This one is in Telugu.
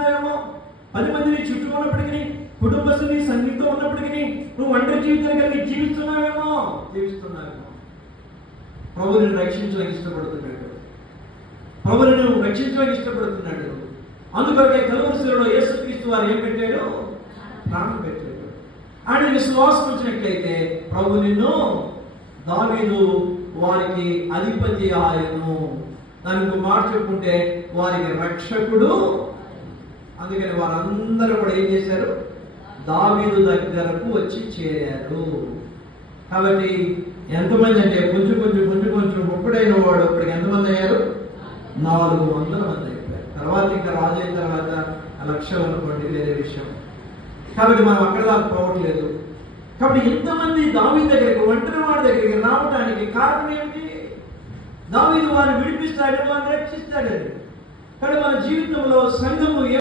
జీవిస్తున్నావేమో, 10 మందిని చుట్టూ ఉన్నప్పటికీ, కుటుంబస్తుని సన్నిహితం ఉన్నప్పటికీ నువ్వు ఒంటరి జీవితం కలిగి జీవిస్తున్నావేమో. ప్రభువుని రక్షించడానికి ఇష్టపడుతున్నాడు, ప్రభువుని రక్షించడానికి ఇష్టపడుతున్నాడు. అందుకొరకే కలువరి శిలువలో యేసుక్రీస్తు వారు ఏం పెట్టాడు? ప్రాణం పెట్టాడు. ఆయన విశ్వాసం వచ్చినట్లయితే ప్రభు నిన్ను, దావీదు వారికి అధిపతి ఆయను, దానికి మాట చెప్పుకుంటే వారికి రక్షకుడు. అందుకని వారందరూ కూడా ఏం చేశారు? దావీదు దగ్గరకు వచ్చి చేరారు. కాబట్టి ఎంతమంది అంటే కొంచెం ఒక్కడైన వాడు ఇప్పటికి ఎంతమంది అయ్యారు? 400 మంది అయిపోయారు. తర్వాత ఇంకా రాజు అయిన తర్వాత లక్షలు అనుకోండి, వేరే విషయం. కాబట్టి మనం అక్కడ దాకా పోవట్లేదు. కాబట్టి ఎంతమంది దావీదు దగ్గరికి, ఒంటరి వాడి దగ్గరికి రావడానికి కారణం ఏమిటి? దావీదు వారిని విడిపిస్తాడు, వారిని రక్షిస్తాడని. కానీ మన జీవితంలో సంఘం